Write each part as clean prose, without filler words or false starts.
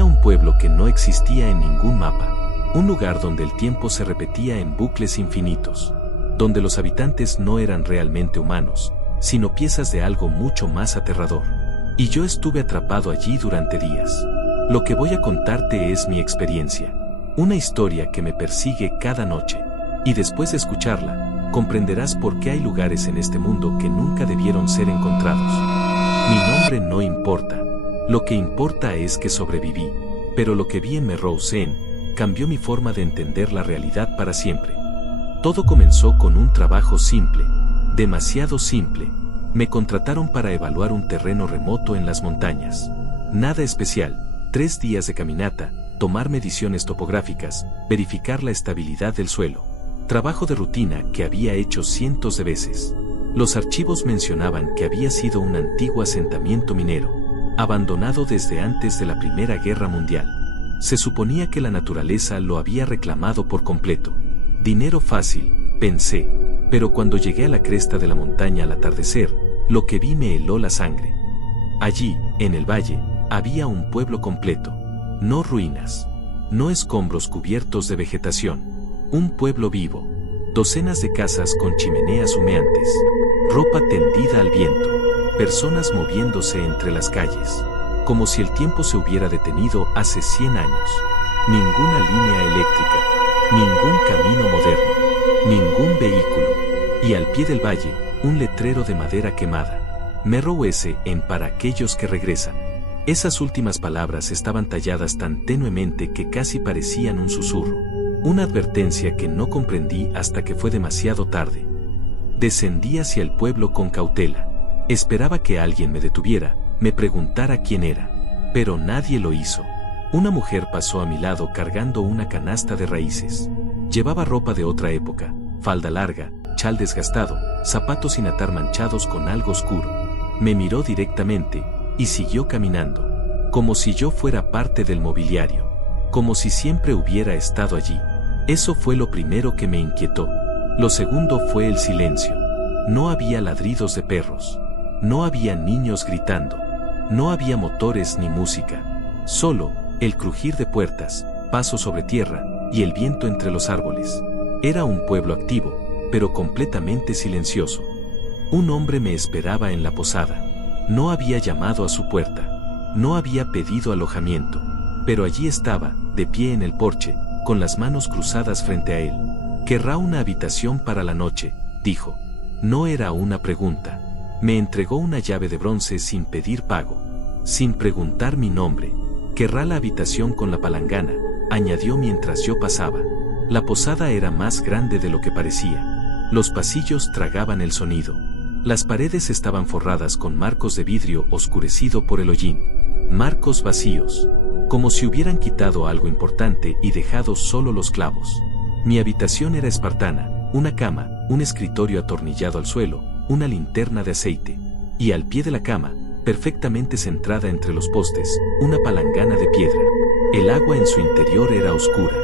Había un pueblo que no existía en ningún mapa, un lugar donde el tiempo se repetía en bucles infinitos, donde los habitantes no eran realmente humanos, sino piezas de algo mucho más aterrador. Y yo estuve atrapado allí durante días. Lo que voy a contarte es mi experiencia, una historia que me persigue cada noche, y después de escucharla, comprenderás por qué hay lugares en este mundo que nunca debieron ser encontrados. Mi nombre no importa, lo que importa es que sobreviví, pero lo que vi en Melrose Inn cambió mi forma de entender la realidad para siempre. Todo comenzó con un trabajo simple, demasiado simple. Me contrataron para evaluar un terreno remoto en las montañas. Nada especial, 3 días de caminata, tomar mediciones topográficas, verificar la estabilidad del suelo. Trabajo de rutina que había hecho cientos de veces. Los archivos mencionaban que había sido un antiguo asentamiento minero, abandonado desde antes de la Primera Guerra Mundial. Se suponía que la naturaleza lo había reclamado por completo. Dinero fácil, pensé, pero cuando llegué a la cresta de la montaña al atardecer, lo que vi me heló la sangre. Allí, en el valle, había un pueblo completo. No ruinas, no escombros cubiertos de vegetación. Un pueblo vivo. Docenas de casas con chimeneas humeantes. Ropa tendida al viento. Personas moviéndose entre las calles. Como si el tiempo se hubiera detenido hace 100 años. Ninguna línea eléctrica. Ningún camino moderno. Ningún vehículo. Y al pie del valle, un letrero de madera quemada. Melrose Inn para aquellos que regresan. Esas últimas palabras estaban talladas tan tenuemente que casi parecían un susurro. Una advertencia que no comprendí hasta que fue demasiado tarde. Descendí hacia el pueblo con cautela. Esperaba que alguien me detuviera, me preguntara quién era. Pero nadie lo hizo. Una mujer pasó a mi lado cargando una canasta de raíces. Llevaba ropa de otra época, falda larga, chal desgastado, zapatos sin atar manchados con algo oscuro. Me miró directamente y siguió caminando, como si yo fuera parte del mobiliario, como si siempre hubiera estado allí. Eso fue lo primero que me inquietó. Lo segundo fue el silencio. No había ladridos de perros. No había niños gritando. No había motores ni música. Solo el crujir de puertas, pasos sobre tierra y el viento entre los árboles. Era un pueblo activo, pero completamente silencioso. Un hombre me esperaba en la posada. No había llamado a su puerta. No había pedido alojamiento. Pero allí estaba, de pie en el porche, con las manos cruzadas frente a él. «¿Querrá una habitación para la noche?», dijo. No era una pregunta. Me entregó una llave de bronce sin pedir pago, sin preguntar mi nombre. «¿Querrá la habitación con la palangana?», añadió mientras yo pasaba. La posada era más grande de lo que parecía. Los pasillos tragaban el sonido. Las paredes estaban forradas con marcos de vidrio oscurecido por el hollín. Marcos vacíos, como si hubieran quitado algo importante y dejado solo los clavos. Mi habitación era espartana, una cama, un escritorio atornillado al suelo, una linterna de aceite. Y al pie de la cama, perfectamente centrada entre los postes, una palangana de piedra. El agua en su interior era oscura,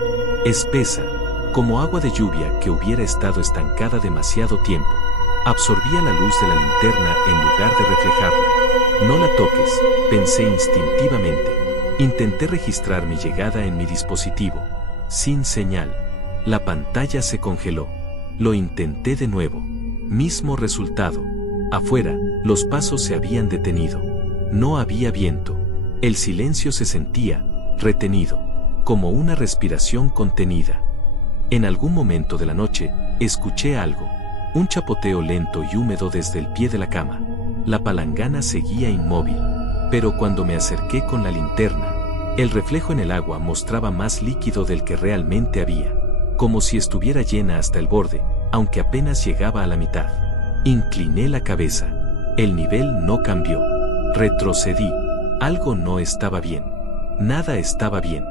espesa, como agua de lluvia que hubiera estado estancada demasiado tiempo. Absorbía la luz de la linterna en lugar de reflejarla. «No la toques», pensé instintivamente. Intenté registrar mi llegada en mi dispositivo. Sin señal. La pantalla se congeló. Lo intenté de nuevo. Mismo resultado. Afuera, los pasos se habían detenido. No había viento. El silencio se sentía retenido, como una respiración contenida. En algún momento de la noche, escuché algo. Un chapoteo lento y húmedo desde el pie de la cama. La palangana seguía inmóvil. Pero cuando me acerqué con la linterna, el reflejo en el agua mostraba más líquido del que realmente había. Como si estuviera llena hasta el borde, aunque apenas llegaba a la mitad. Incliné la cabeza. El nivel no cambió. Retrocedí. Algo no estaba bien. Nada estaba bien.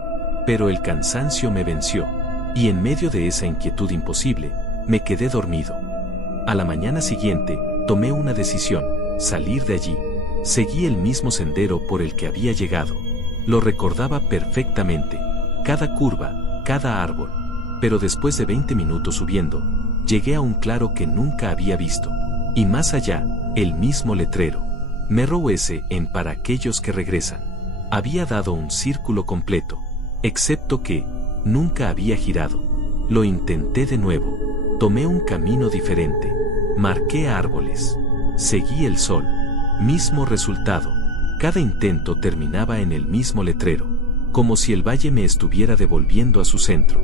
Pero el cansancio me venció. Y en medio de esa inquietud imposible, me quedé dormido. A la mañana siguiente, tomé una decisión: salir de allí. Seguí el mismo sendero por el que había llegado. Lo recordaba perfectamente. Cada curva, cada árbol. Pero después de 20 minutos subiendo, llegué a un claro que nunca había visto. Y más allá, el mismo letrero. Melrose Inn para aquellos que regresan. Había dado un círculo completo, excepto que nunca había girado. Lo intenté de nuevo. Tomé un camino diferente. Marqué árboles. Seguí el sol. Mismo resultado. Cada intento terminaba en el mismo letrero, como si el valle me estuviera devolviendo a su centro.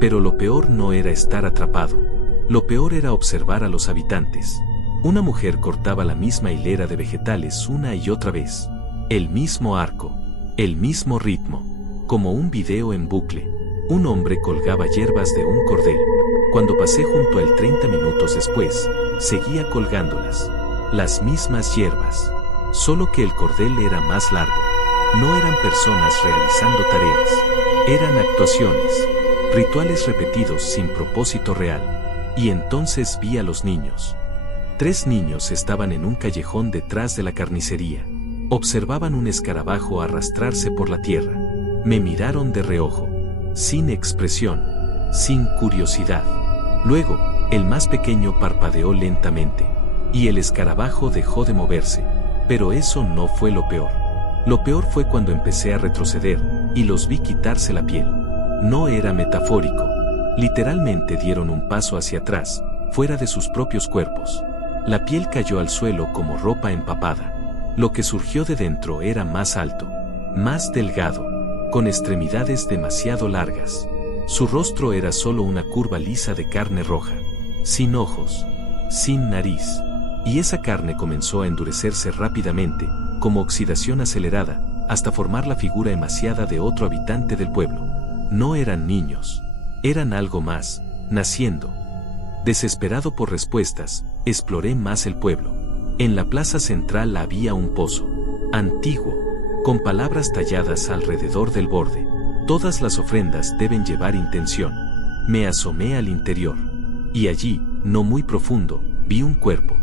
Pero lo peor no era estar atrapado. Lo peor era observar a los habitantes. Una mujer cortaba la misma hilera de vegetales una y otra vez. El mismo arco. El mismo ritmo. Como un video en bucle. Un hombre colgaba hierbas de un cordel. Cuando pasé junto a él 30 minutos después, seguía colgándolas. Las mismas hierbas. Solo que el cordel era más largo. No eran personas realizando tareas. Eran actuaciones. Rituales repetidos sin propósito real. Y entonces vi a los niños. 3 niños estaban en un callejón detrás de la carnicería. Observaban un escarabajo arrastrarse por la tierra. Me miraron de reojo. Sin expresión. Sin curiosidad. Luego, el más pequeño parpadeó lentamente. Y el escarabajo dejó de moverse. Pero eso no fue lo peor. Lo peor fue cuando empecé a retroceder, y los vi quitarse la piel. No era metafórico. Literalmente dieron un paso hacia atrás, fuera de sus propios cuerpos. La piel cayó al suelo como ropa empapada. Lo que surgió de dentro era más alto, más delgado, con extremidades demasiado largas. Su rostro era solo una curva lisa de carne roja, sin ojos, sin nariz. Y esa carne comenzó a endurecerse rápidamente, como oxidación acelerada, hasta formar la figura emaciada de otro habitante del pueblo. No eran niños. Eran algo más, naciendo. Desesperado por respuestas, exploré más el pueblo. En la plaza central había un pozo, antiguo, con palabras talladas alrededor del borde. Todas las ofrendas deben llevar intención. Me asomé al interior. Y allí, no muy profundo, vi un cuerpo,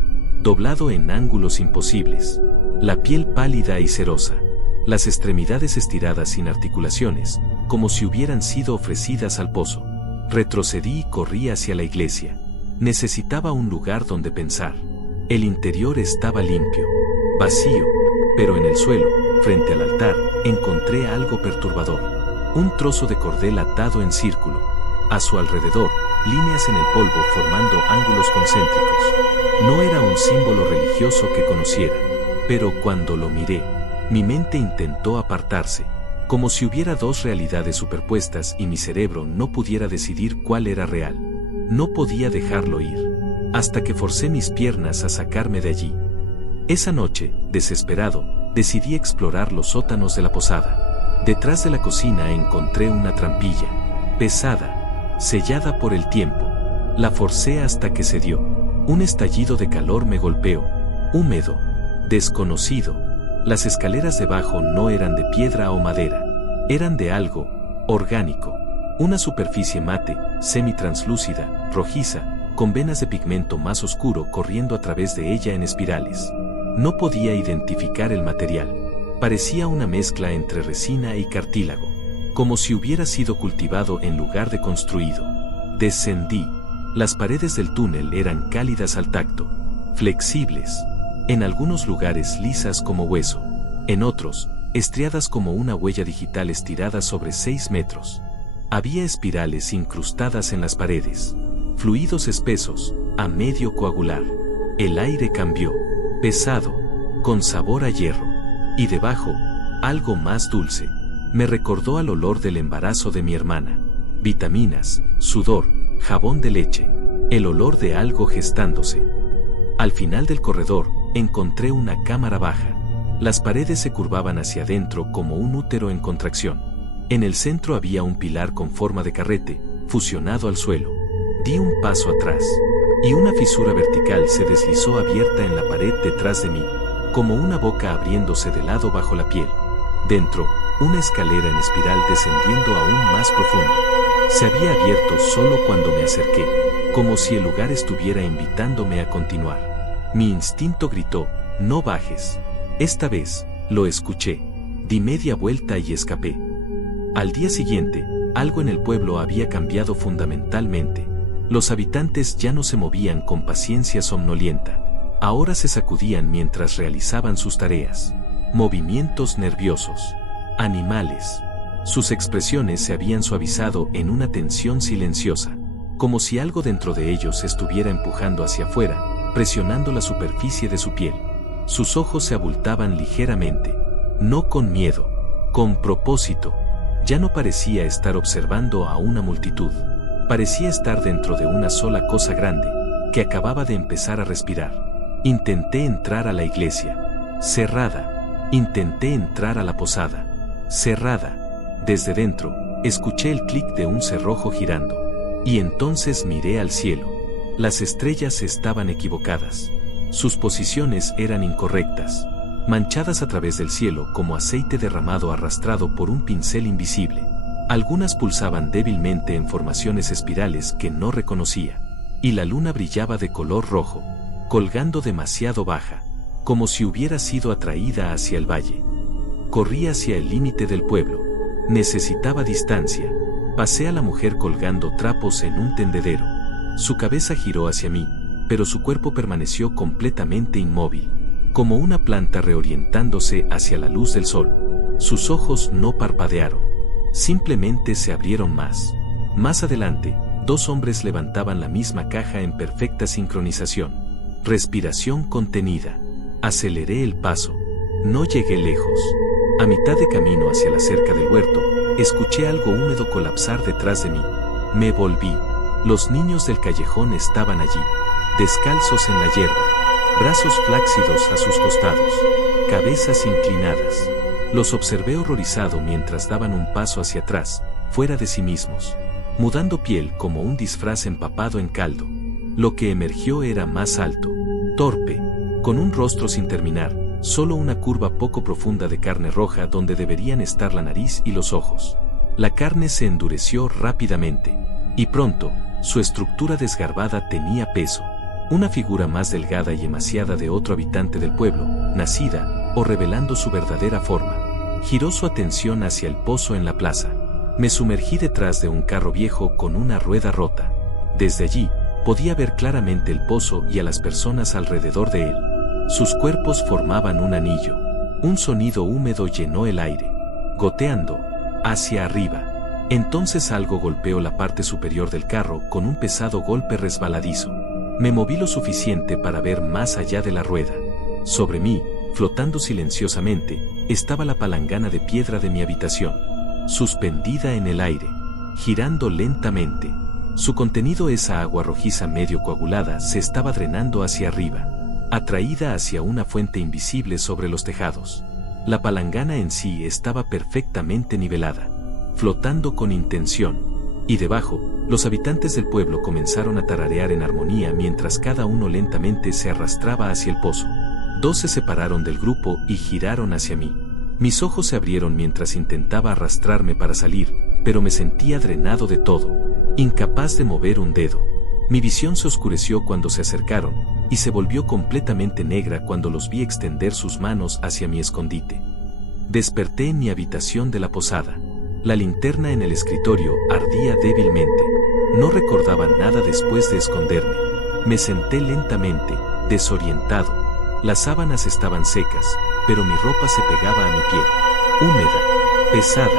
doblado en ángulos imposibles. La piel pálida y cerosa. Las extremidades estiradas sin articulaciones, como si hubieran sido ofrecidas al pozo. Retrocedí y corrí hacia la iglesia. Necesitaba un lugar donde pensar. El interior estaba limpio, vacío, pero en el suelo, frente al altar, encontré algo perturbador. Un trozo de cordel atado en círculo. A su alrededor, líneas en el polvo formando ángulos concéntricos. No era un símbolo religioso que conociera, pero cuando lo miré, mi mente intentó apartarse, como si hubiera 2 realidades superpuestas y mi cerebro no pudiera decidir cuál era real. No podía dejarlo ir, hasta que forcé mis piernas a sacarme de allí. Esa noche, desesperado, decidí explorar los sótanos de la posada. Detrás de la cocina encontré una trampilla, pesada, sellada por el tiempo. La forcé hasta que cedió. Un estallido de calor me golpeó, húmedo, desconocido. Las escaleras debajo no eran de piedra o madera, eran de algo orgánico. Una superficie mate, semi-translúcida, rojiza, con venas de pigmento más oscuro corriendo a través de ella en espirales. No podía identificar el material. Parecía una mezcla entre resina y cartílago, como si hubiera sido cultivado en lugar de construido. Descendí. Las paredes del túnel eran cálidas al tacto, flexibles. En algunos lugares lisas como hueso, en otros, estriadas como una huella digital estirada sobre 6 metros. Había espirales incrustadas en las paredes, fluidos espesos, a medio coagular. El aire cambió, pesado, con sabor a hierro. Y debajo, algo más dulce. Me recordó al olor del embarazo de mi hermana. Vitaminas, sudor, jabón de leche, el olor de algo gestándose. Al final del corredor, encontré una cámara baja. Las paredes se curvaban hacia adentro como un útero en contracción. En el centro había un pilar con forma de carrete, fusionado al suelo. Di un paso atrás, y una fisura vertical se deslizó abierta en la pared detrás de mí, como una boca abriéndose de lado bajo la piel. Dentro, una escalera en espiral descendiendo aún más profundo. Se había abierto solo cuando me acerqué, como si el lugar estuviera invitándome a continuar. Mi instinto gritó, no bajes. Esta vez, lo escuché. Di media vuelta y escapé. Al día siguiente, algo en el pueblo había cambiado fundamentalmente. Los habitantes ya no se movían con paciencia somnolienta. Ahora se sacudían mientras realizaban sus tareas. Movimientos nerviosos. animales. Sus expresiones se habían suavizado en una tensión silenciosa, como si algo dentro de ellos estuviera empujando hacia afuera, presionando la superficie de su piel. Sus ojos se abultaban ligeramente, no con miedo, con propósito. Ya no parecía estar observando a una multitud. Parecía estar dentro de una sola cosa grande, que acababa de empezar a respirar. Intenté entrar a la iglesia. Cerrada. Intenté entrar a la posada. Cerrada. Desde dentro, escuché el clic de un cerrojo girando. Y entonces miré al cielo. Las estrellas estaban equivocadas. Sus posiciones eran incorrectas, manchadas a través del cielo como aceite derramado arrastrado por un pincel invisible. Algunas pulsaban débilmente en formaciones espirales que no reconocía. Y la luna brillaba de color rojo, colgando demasiado baja, como si hubiera sido atraída hacia el valle. Corrí hacia el límite del pueblo. Necesitaba distancia. Pasé a la mujer colgando trapos en un tendedero. Su cabeza giró hacia mí, pero su cuerpo permaneció completamente inmóvil, como una planta reorientándose hacia la luz del sol. Sus ojos no parpadearon. Simplemente se abrieron más. Más adelante, dos hombres levantaban la misma caja en perfecta sincronización. Respiración contenida. Aceleré el paso. No llegué lejos. A mitad de camino hacia la cerca del huerto, escuché algo húmedo colapsar detrás de mí. Me volví. Los niños del callejón estaban allí, descalzos en la hierba, brazos flácidos a sus costados, cabezas inclinadas. Los observé horrorizado mientras daban un paso hacia atrás, fuera de sí mismos, mudando piel como un disfraz empapado en caldo. Lo que emergió era más alto, torpe, con un rostro sin terminar, solo una curva poco profunda de carne roja donde deberían estar la nariz y los ojos. La carne se endureció rápidamente, y pronto, su estructura desgarbada tenía peso. Una figura más delgada y emaciada de otro habitante del pueblo, nacida, o revelando su verdadera forma. Giró su atención hacia el pozo en la plaza. Me sumergí detrás de un carro viejo con una rueda rota. Desde allí, podía ver claramente el pozo y a las personas alrededor de él. Sus cuerpos formaban un anillo. Un sonido húmedo llenó el aire, goteando hacia arriba. Entonces algo golpeó la parte superior del carro con un pesado golpe resbaladizo. Me moví lo suficiente para ver más allá de la rueda. Sobre mí, flotando silenciosamente, estaba la palangana de piedra de mi habitación, suspendida en el aire, girando lentamente. Su contenido, esa agua rojiza medio coagulada, se estaba drenando hacia arriba, atraída hacia una fuente invisible sobre los tejados. La palangana en sí estaba perfectamente nivelada, flotando con intención, y debajo, los habitantes del pueblo comenzaron a tararear en armonía mientras cada uno lentamente se arrastraba hacia el pozo. Dos se separaron del grupo y giraron hacia mí. Mis ojos se abrieron mientras intentaba arrastrarme para salir, pero me sentía drenado de todo, incapaz de mover un dedo. Mi visión se oscureció cuando se acercaron, y se volvió completamente negra cuando los vi extender sus manos hacia mi escondite. Desperté en mi habitación de la posada. La linterna en el escritorio ardía débilmente. No recordaba nada después de esconderme. Me senté lentamente, desorientado. Las sábanas estaban secas, pero mi ropa se pegaba a mi piel, húmeda, pesada.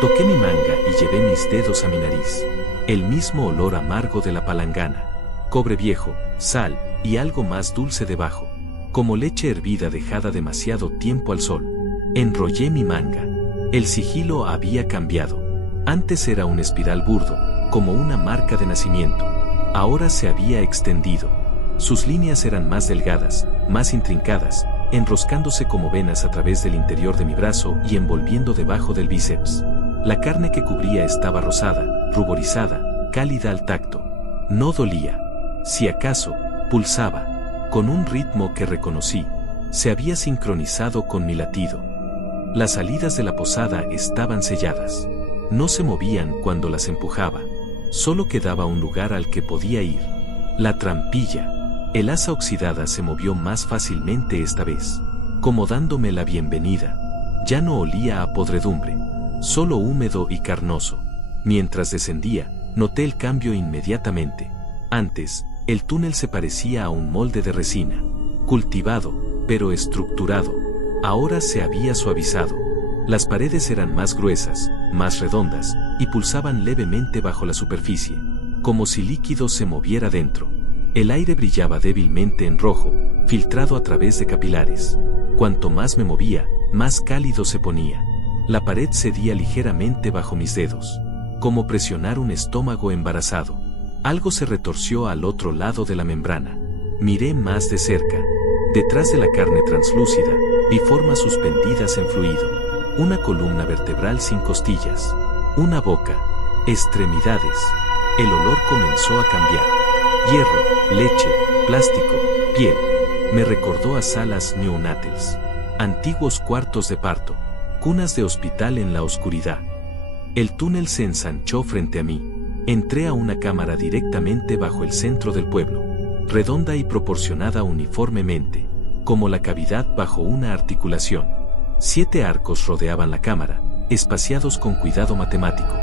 Toqué mi manga y llevé mis dedos a mi nariz. El mismo olor amargo de la palangana, cobre viejo, sal y algo más dulce debajo, como leche hervida dejada demasiado tiempo al sol. Enrollé mi manga. El sigilo había cambiado. Antes era un espiral burdo, como una marca de nacimiento. Ahora se había extendido. Sus líneas eran más delgadas, más intrincadas, enroscándose como venas a través del interior de mi brazo y envolviendo debajo del bíceps. La carne que cubría estaba rosada, ruborizada, cálida al tacto. No dolía. Si acaso, pulsaba, con un ritmo que reconocí. Se había sincronizado con mi latido. Las salidas de la posada estaban selladas. No se movían cuando las empujaba. Solo quedaba un lugar al que podía ir. La trampilla. El asa oxidada se movió más fácilmente esta vez, como dándome la bienvenida. Ya no olía a podredumbre, solo húmedo y carnoso. Mientras descendía, noté el cambio inmediatamente. Antes, el túnel se parecía a un molde de resina, cultivado, pero estructurado. Ahora se había suavizado. Las paredes eran más gruesas, más redondas, y pulsaban levemente bajo la superficie, como si líquido se moviera dentro. El aire brillaba débilmente en rojo, filtrado a través de capilares. Cuanto más me movía, más cálido se ponía. La pared cedía ligeramente bajo mis dedos, como presionar un estómago embarazado. Algo se retorció al otro lado de la membrana. Miré más de cerca. Detrás de la carne translúcida, vi formas suspendidas en fluido. Una columna vertebral sin costillas. Una boca. Extremidades. El olor comenzó a cambiar. Hierro, leche, plástico, piel. Me recordó a salas neonatales. Antiguos cuartos de parto. Cunas de hospital en la oscuridad. El túnel se ensanchó frente a mí. Entré a una cámara directamente bajo el centro del pueblo, redonda y proporcionada uniformemente, como la cavidad bajo una articulación. 7 arcos rodeaban la cámara, espaciados con cuidado matemático.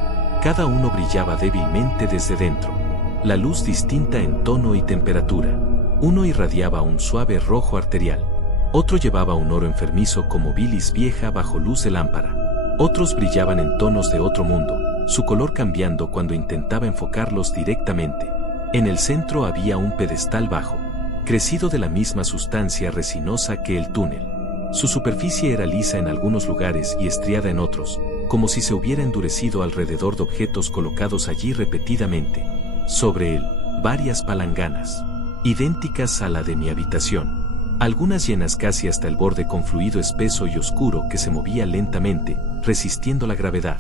Cada uno brillaba débilmente desde dentro. La luz distinta en tono y temperatura. Uno irradiaba un suave rojo arterial. Otro llevaba un oro enfermizo como bilis vieja bajo luz de lámpara. Otros brillaban en tonos de otro mundo, su color cambiando cuando intentaba enfocarlos directamente. En el centro había un pedestal bajo, crecido de la misma sustancia resinosa que el túnel. Su superficie era lisa en algunos lugares y estriada en otros, como si se hubiera endurecido alrededor de objetos colocados allí repetidamente. Sobre él, varias palanganas, idénticas a la de mi habitación. Algunas llenas casi hasta el borde con fluido espeso y oscuro que se movía lentamente, resistiendo la gravedad.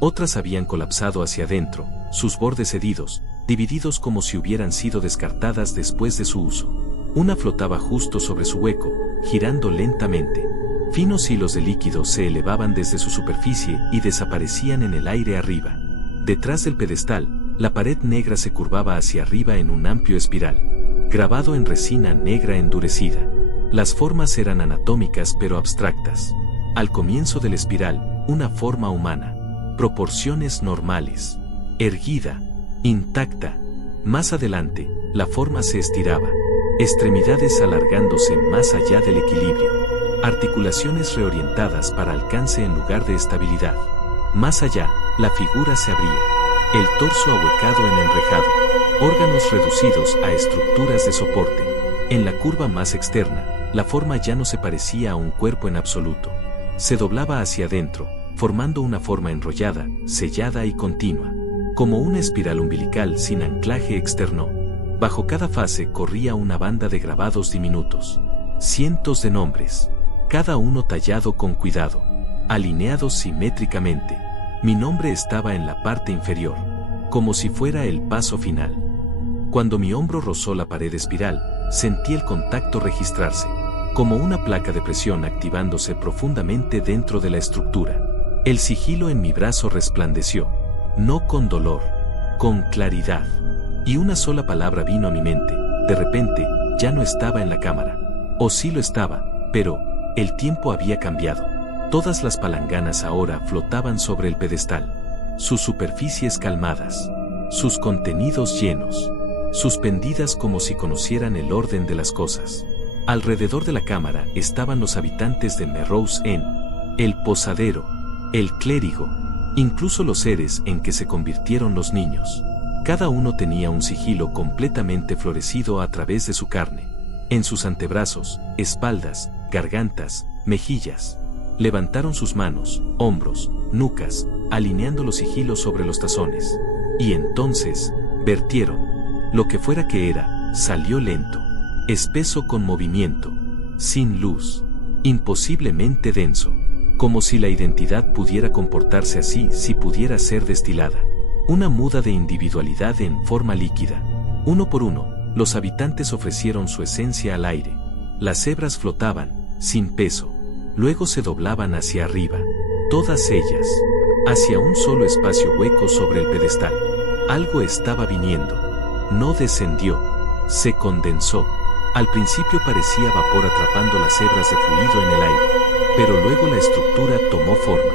Otras habían colapsado hacia adentro, sus bordes cedidos, divididos como si hubieran sido descartadas después de su uso. Una flotaba justo sobre su hueco, girando lentamente. Finos hilos de líquido se elevaban desde su superficie y desaparecían en el aire arriba. Detrás del pedestal, la pared negra se curvaba hacia arriba en un amplio espiral, grabado en resina negra endurecida. Las formas eran anatómicas pero abstractas. Al comienzo del espiral, una forma humana. Proporciones normales. Erguida. Intacta. Más adelante, la forma se estiraba. Extremidades alargándose más allá del equilibrio. Articulaciones reorientadas para alcance en lugar de estabilidad. Más allá, la figura se abría. El torso ahuecado en enrejado. Órganos reducidos a estructuras de soporte. En la curva más externa, la forma ya no se parecía a un cuerpo en absoluto. Se doblaba hacia adentro, formando una forma enrollada, sellada y continua, como una espiral umbilical sin anclaje externo. Bajo cada fase corría una banda de grabados diminutos. Cientos de nombres, cada uno tallado con cuidado, alineados simétricamente. Mi nombre estaba en la parte inferior, como si fuera el paso final. Cuando mi hombro rozó la pared espiral, sentí el contacto registrarse, como una placa de presión activándose profundamente dentro de la estructura. El sigilo en mi brazo resplandeció, no con dolor, con claridad. Y una sola palabra vino a mi mente. De repente, ya no estaba en la cámara. O sí lo estaba, pero el tiempo había cambiado. Todas las palanganas ahora flotaban sobre el pedestal, sus superficies calmadas, sus contenidos llenos, suspendidas como si conocieran el orden de las cosas. Alrededor de la cámara estaban los habitantes de Melrose Inn, el posadero, el clérigo, incluso los seres en que se convirtieron los niños. Cada uno tenía un sigilo completamente florecido a través de su carne, en sus antebrazos, espaldas, gargantas, mejillas. Levantaron sus manos, hombros, nucas, alineando los sigilos sobre los tazones. Y entonces, vertieron. Lo que fuera que era, salió lento, espeso con movimiento, sin luz, imposiblemente denso, como si la identidad pudiera comportarse así si pudiera ser destilada. Una muda de individualidad en forma líquida. Uno por uno, los habitantes ofrecieron su esencia al aire. Las hebras flotaban, sin peso. Luego se doblaban hacia arriba. Todas ellas, hacia un solo espacio hueco sobre el pedestal. Algo estaba viniendo. No descendió. Se condensó. Al principio parecía vapor atrapando las hebras de fluido en el aire. Pero luego la estructura tomó forma.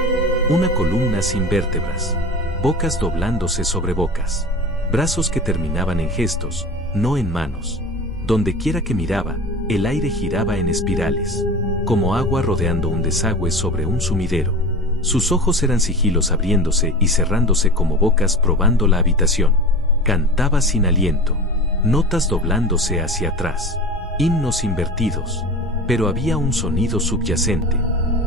Una columna sin vértebras. Bocas doblándose sobre bocas. Brazos que terminaban en gestos, no en manos. Donde quiera que miraba, el aire giraba en espirales, como agua rodeando un desagüe sobre un sumidero. Sus ojos eran sigilos abriéndose y cerrándose como bocas probando la habitación. Cantaba sin aliento, notas doblándose hacia atrás, himnos invertidos. Pero había un sonido subyacente,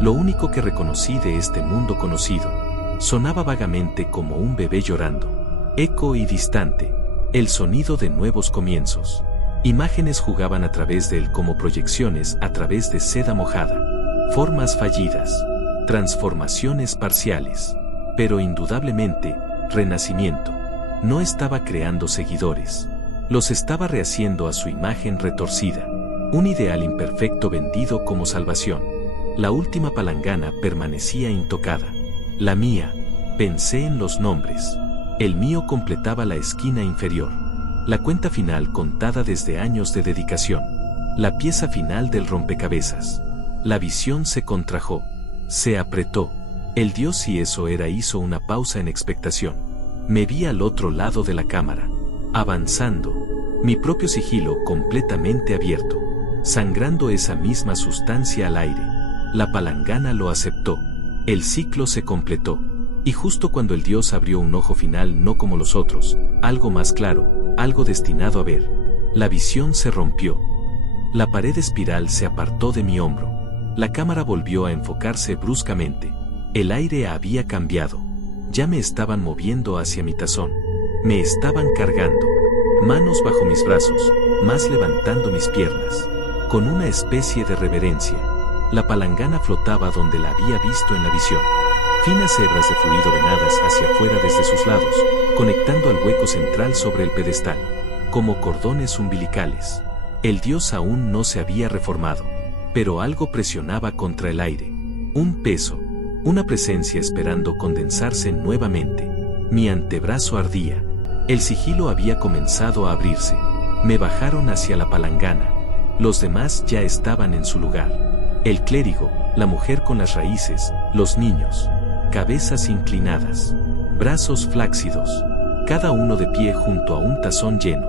lo único que reconocí de este mundo conocido. Sonaba vagamente como un bebé llorando, eco y distante, el sonido de nuevos comienzos. Imágenes jugaban a través de él como proyecciones a través de seda mojada. Formas fallidas, transformaciones parciales, pero indudablemente, renacimiento. No estaba creando seguidores, los estaba rehaciendo a su imagen retorcida. Un ideal imperfecto vendido como salvación. La última palangana permanecía intocada. La mía, pensé en los nombres. El mío completaba la esquina inferior. La cuenta final contada desde años de dedicación. La pieza final del rompecabezas. La visión se contrajo. Se apretó. El Dios, si eso era, hizo una pausa en expectación. Me vi al otro lado de la cámara. Avanzando. Mi propio sigilo completamente abierto. Sangrando esa misma sustancia al aire. La palangana lo aceptó. El ciclo se completó. Y justo cuando el Dios abrió un ojo final, no como los otros, algo más claro, algo destinado a ver, la visión se rompió. La pared espiral se apartó de mi hombro. La cámara volvió a enfocarse bruscamente. El aire había cambiado. Ya me estaban moviendo hacia mi tazón. Me estaban cargando. Manos bajo mis brazos, más levantando mis piernas. Con una especie de reverencia, la palangana flotaba donde la había visto en la visión. Finas hebras de fluido venadas hacia afuera desde sus lados, conectando al hueco central sobre el pedestal, como cordones umbilicales. El Dios aún no se había reformado, pero algo presionaba contra el aire. Un peso, una presencia esperando condensarse nuevamente. Mi antebrazo ardía. El sigilo había comenzado a abrirse. Me bajaron hacia la palangana. Los demás ya estaban en su lugar. El clérigo, la mujer con las raíces, los niños. Cabezas inclinadas. Brazos flácidos. Cada uno de pie junto a un tazón lleno.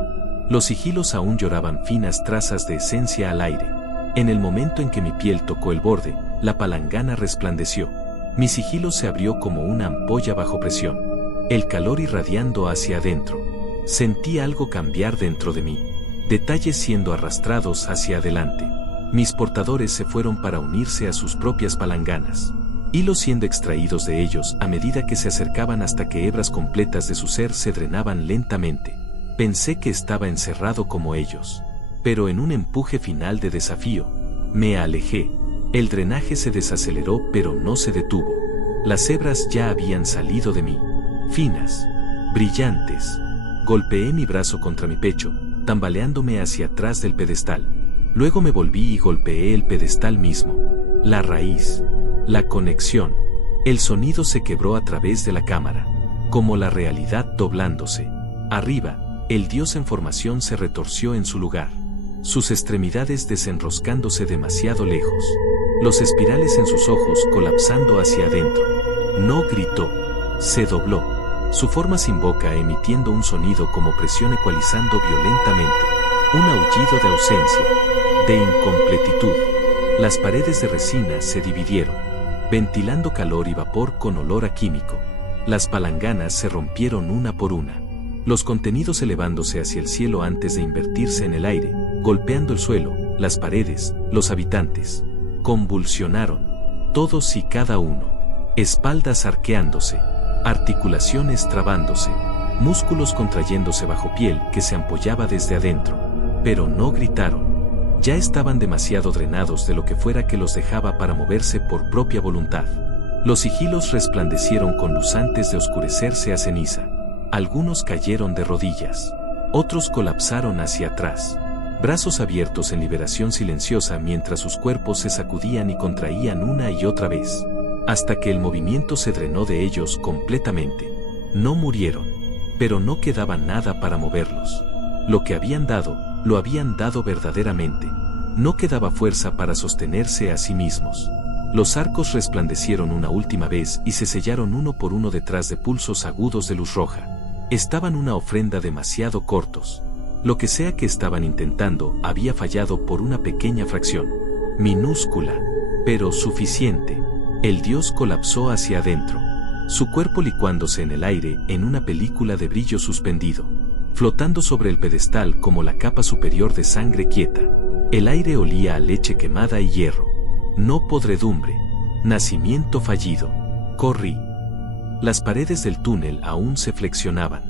Los sigilos aún lloraban finas trazas de esencia al aire. En el momento en que mi piel tocó el borde, la palangana resplandeció. Mi sigilo se abrió como una ampolla bajo presión. El calor irradiando hacia adentro. Sentí algo cambiar dentro de mí. Detalles siendo arrastrados hacia adelante. Mis portadores se fueron para unirse a sus propias palanganas. Hilos siendo extraídos de ellos a medida que se acercaban hasta que hebras completas de su ser se drenaban lentamente. Pensé que estaba encerrado como ellos. Pero en un empuje final de desafío, me alejé. El drenaje se desaceleró pero no se detuvo. Las hebras ya habían salido de mí. Finas. Brillantes. Golpeé mi brazo contra mi pecho, tambaleándome hacia atrás del pedestal. Luego me volví y golpeé el pedestal mismo. La raíz. La conexión. El sonido se quebró a través de la cámara. Como la realidad doblándose. Arriba, el Dios en formación se retorció en su lugar. Sus extremidades desenroscándose demasiado lejos. Los espirales en sus ojos colapsando hacia adentro. No gritó. Se dobló. Su forma sin boca emitiendo un sonido como presión ecualizando violentamente. Un aullido de ausencia. De incompletitud. Las paredes de resina se dividieron. Ventilando calor y vapor con olor a químico. Las palanganas se rompieron una por una. Los contenidos elevándose hacia el cielo antes de invertirse en el aire, golpeando el suelo, las paredes, los habitantes. Convulsionaron. Todos y cada uno. Espaldas arqueándose. Articulaciones trabándose. Músculos contrayéndose bajo piel que se ampollaba desde adentro. Pero no gritaron. Ya estaban demasiado drenados de lo que fuera que los dejaba para moverse por propia voluntad. Los sigilos resplandecieron con luz antes de oscurecerse a ceniza. Algunos cayeron de rodillas. Otros colapsaron hacia atrás. Brazos abiertos en liberación silenciosa mientras sus cuerpos se sacudían y contraían una y otra vez. Hasta que el movimiento se drenó de ellos completamente. No murieron. Pero no quedaba nada para moverlos. Lo que habían dado, lo habían dado verdaderamente. No quedaba fuerza para sostenerse a sí mismos. Los arcos resplandecieron una última vez y se sellaron uno por uno detrás de pulsos agudos de luz roja. Estaban una ofrenda demasiado cortos. Lo que sea que estaban intentando había fallado por una pequeña fracción. Minúscula, pero suficiente. El dios colapsó hacia adentro, su cuerpo licuándose en el aire en una película de brillo suspendido, flotando sobre el pedestal como la capa superior de sangre quieta. El aire olía a leche quemada y hierro. No podredumbre. Nacimiento fallido. Corrí. Las paredes del túnel aún se flexionaban.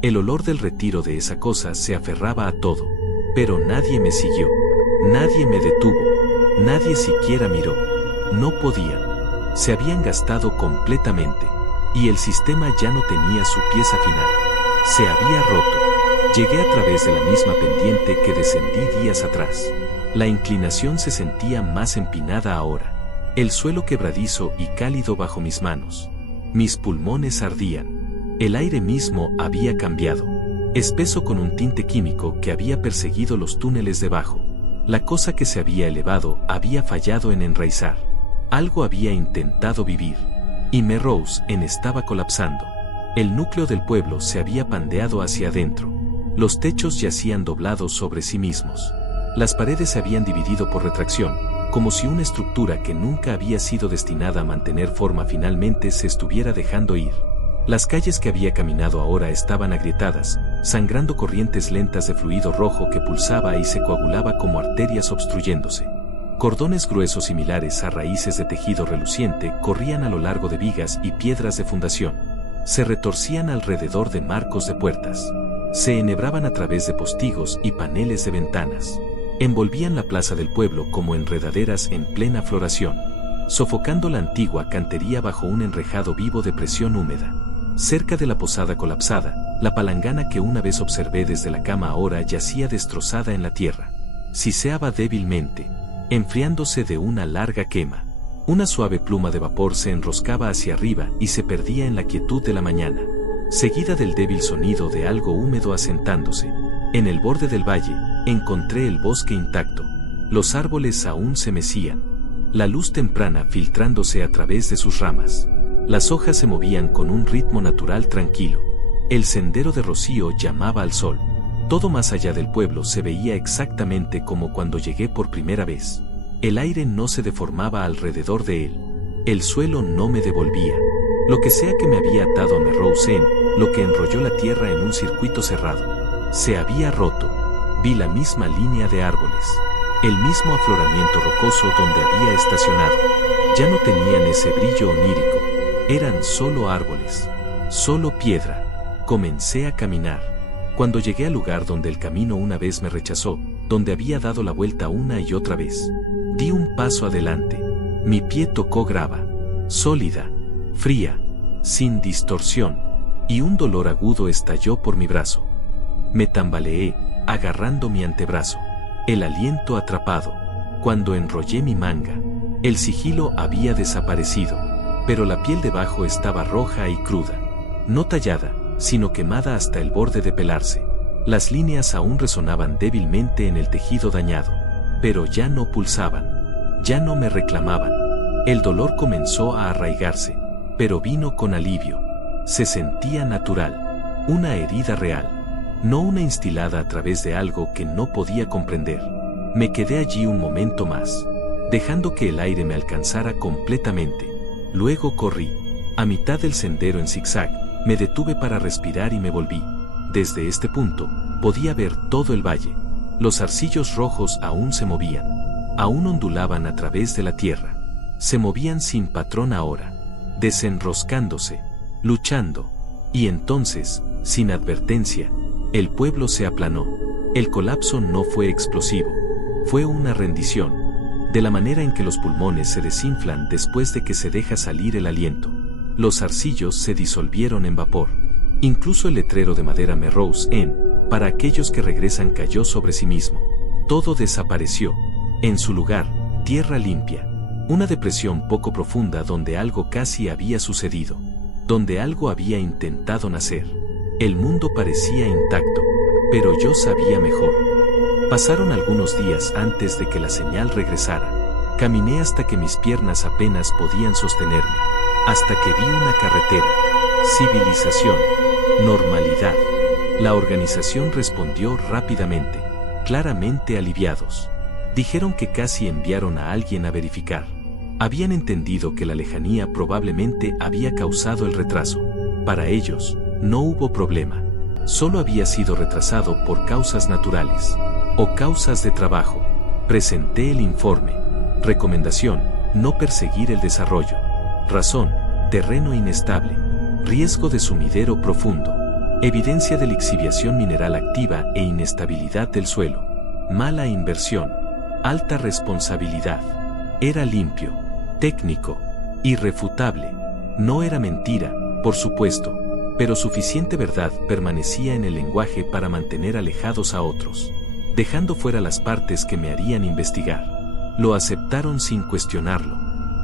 El olor del retiro de esa cosa se aferraba a todo. Pero nadie me siguió. Nadie me detuvo. Nadie siquiera miró. No podían. Se habían gastado completamente. Y el sistema ya no tenía su pieza final. Se había roto. Llegué a través de la misma pendiente que descendí días atrás. La inclinación se sentía más empinada ahora. El suelo quebradizo y cálido bajo mis manos. Mis pulmones ardían. El aire mismo había cambiado. Espeso con un tinte químico que había perseguido los túneles debajo. La cosa que se había elevado había fallado en enraizar. Algo había intentado vivir. Y Melrose estaba colapsando. El núcleo del pueblo se había pandeado hacia adentro. Los techos yacían doblados sobre sí mismos. Las paredes se habían dividido por retracción, como si una estructura que nunca había sido destinada a mantener forma finalmente se estuviera dejando ir. Las calles que había caminado ahora estaban agrietadas, sangrando corrientes lentas de fluido rojo que pulsaba y se coagulaba como arterias obstruyéndose. Cordones gruesos similares a raíces de tejido reluciente corrían a lo largo de vigas y piedras de fundación. Se retorcían alrededor de marcos de puertas. Se enhebraban a través de postigos y paneles de ventanas. Envolvían la plaza del pueblo como enredaderas en plena floración, sofocando la antigua cantería bajo un enrejado vivo de presión húmeda. Cerca de la posada colapsada, la palangana que una vez observé desde la cama ahora yacía destrozada en la tierra. Siseaba débilmente, enfriándose de una larga quema. Una suave pluma de vapor se enroscaba hacia arriba y se perdía en la quietud de la mañana, seguida del débil sonido de algo húmedo asentándose. En el borde del valle, encontré el bosque intacto. Los árboles aún se mecían. La luz temprana filtrándose a través de sus ramas. Las hojas se movían con un ritmo natural tranquilo. El sendero de rocío llamaba al sol. Todo más allá del pueblo se veía exactamente como cuando llegué por primera vez. El aire no se deformaba alrededor de él. El suelo no me devolvía. Lo que sea que me había atado a Melrose Inn, lo que enrolló la tierra en un circuito cerrado, se había roto. Vi la misma línea de árboles. El mismo afloramiento rocoso donde había estacionado. Ya no tenían ese brillo onírico. Eran solo árboles. Solo piedra. Comencé a caminar. Cuando llegué al lugar donde el camino una vez me rechazó, donde había dado la vuelta una y otra vez, di un paso adelante. Mi pie tocó grava. Sólida. Fría. Sin distorsión. Y un dolor agudo estalló por mi brazo. Me tambaleé, agarrando mi antebrazo. El aliento atrapado. Cuando enrollé mi manga, el sigilo había desaparecido, pero la piel debajo estaba roja y cruda. No tallada, sino quemada hasta el borde de pelarse. Las líneas aún resonaban débilmente en el tejido dañado, pero ya no pulsaban. Ya no me reclamaban. El dolor comenzó a arraigarse, pero vino con alivio. Se sentía natural. Una herida real. No una instilada a través de algo que no podía comprender. Me quedé allí un momento más, dejando que el aire me alcanzara completamente. Luego corrí. A mitad del sendero en zigzag, me detuve para respirar y me volví. Desde este punto, podía ver todo el valle. Los arcillos rojos aún se movían. Aún ondulaban a través de la tierra. Se movían sin patrón ahora. Desenroscándose. Luchando. Y entonces, sin advertencia, el pueblo se aplanó. El colapso no fue explosivo. Fue una rendición. De la manera en que los pulmones se desinflan después de que se deja salir el aliento. Los arcillos se disolvieron en vapor. Incluso el letrero de madera Melrose Inn, para aquellos que regresan, cayó sobre sí mismo. Todo desapareció. En su lugar, tierra limpia. Una depresión poco profunda donde algo casi había sucedido. Donde algo había intentado nacer. El mundo parecía intacto, pero yo sabía mejor. Pasaron algunos días antes de que la señal regresara. Caminé hasta que mis piernas apenas podían sostenerme. Hasta que vi una carretera. Civilización. Normalidad. La organización respondió rápidamente, claramente aliviados. Dijeron que casi enviaron a alguien a verificar. Habían entendido que la lejanía probablemente había causado el retraso. Para ellos, no hubo problema. Solo había sido retrasado por causas naturales o causas de trabajo. Presenté el informe. Recomendación: no perseguir el desarrollo. Razón: terreno inestable. Riesgo de sumidero profundo. Evidencia de lixiviación mineral activa e inestabilidad del suelo. Mala inversión. Alta responsabilidad. Era limpio, técnico, irrefutable. No era mentira, por supuesto, pero suficiente verdad permanecía en el lenguaje para mantener alejados a otros, dejando fuera las partes que me harían investigar. Lo aceptaron sin cuestionarlo.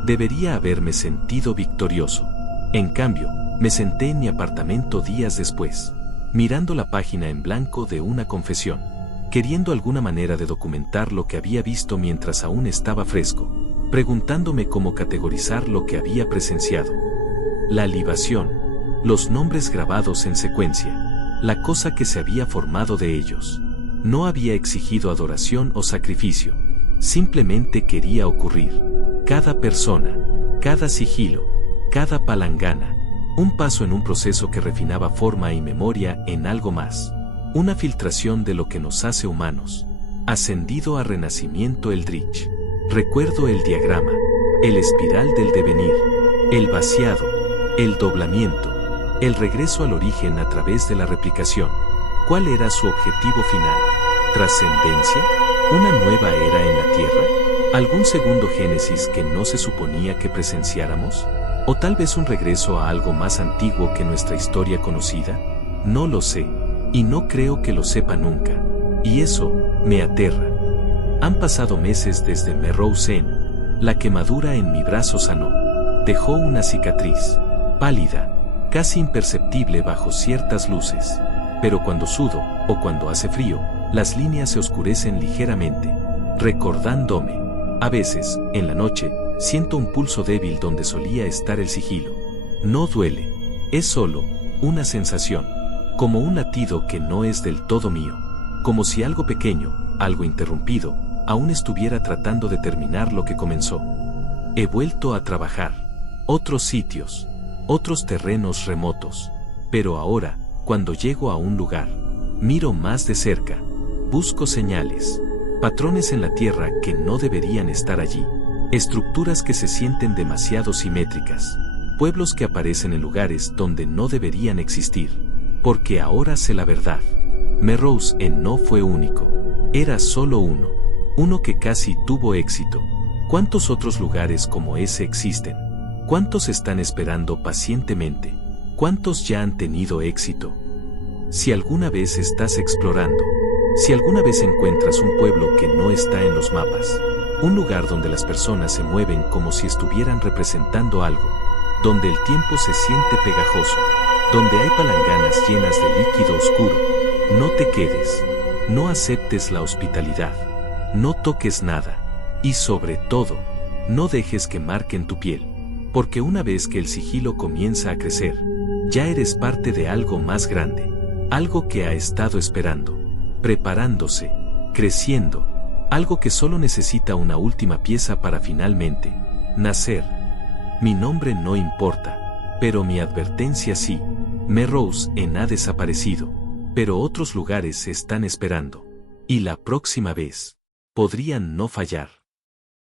Debería haberme sentido victorioso. En cambio, me senté en mi apartamento días después, mirando la página en blanco de una confesión, queriendo alguna manera de documentar lo que había visto mientras aún estaba fresco, preguntándome cómo categorizar lo que había presenciado. La libación, los nombres grabados en secuencia, la cosa que se había formado de ellos. No había exigido adoración o sacrificio, simplemente quería ocurrir. Cada persona, cada sigilo, cada palangana, un paso en un proceso que refinaba forma y memoria en algo más. Una filtración de lo que nos hace humanos. Ascendido a renacimiento Eldritch. Recuerdo el diagrama, el espiral del devenir, el vaciado, el doblamiento, el regreso al origen a través de la replicación. ¿Cuál era su objetivo final? ¿Trascendencia? ¿Una nueva era en la Tierra? ¿Algún segundo génesis que no se suponía que presenciáramos? ¿O tal vez un regreso a algo más antiguo que nuestra historia conocida? No lo sé, y no creo que lo sepa nunca. Y eso me aterra. Han pasado meses desde Melrose Inn. La quemadura en mi brazo sanó. Dejó una cicatriz, pálida, casi imperceptible bajo ciertas luces. Pero cuando sudo, o cuando hace frío, las líneas se oscurecen ligeramente, recordándome. A veces, en la noche, siento un pulso débil donde solía estar el sigilo. No duele, es solo una sensación, como un latido que no es del todo mío, como si algo pequeño, algo interrumpido, aún estuviera tratando de terminar lo que comenzó. He vuelto a trabajar. Otros sitios, otros terrenos remotos. Pero ahora, cuando llego a un lugar, miro más de cerca, busco señales, patrones en la tierra que no deberían estar allí, estructuras que se sienten demasiado simétricas, pueblos que aparecen en lugares donde no deberían existir. Porque ahora sé la verdad. Melrose Inn no fue único. Era solo uno que casi tuvo éxito. ¿Cuántos otros lugares como ese existen? ¿Cuántos están esperando pacientemente? ¿Cuántos ya han tenido éxito? Si alguna vez estás explorando, si alguna vez encuentras un pueblo que no está en los mapas, un lugar donde las personas se mueven como si estuvieran representando algo, donde el tiempo se siente pegajoso, donde hay palanganas llenas de líquido oscuro, no te quedes, no aceptes la hospitalidad, no toques nada, y sobre todo, no dejes que marquen tu piel, porque una vez que el sigilo comienza a crecer, ya eres parte de algo más grande, algo que ha estado esperando, preparándose, creciendo, algo que solo necesita una última pieza para finalmente nacer. Mi nombre no importa, pero mi advertencia sí. Melrose Inn ha desaparecido, pero otros lugares se están esperando. Y la próxima vez, podrían no fallar.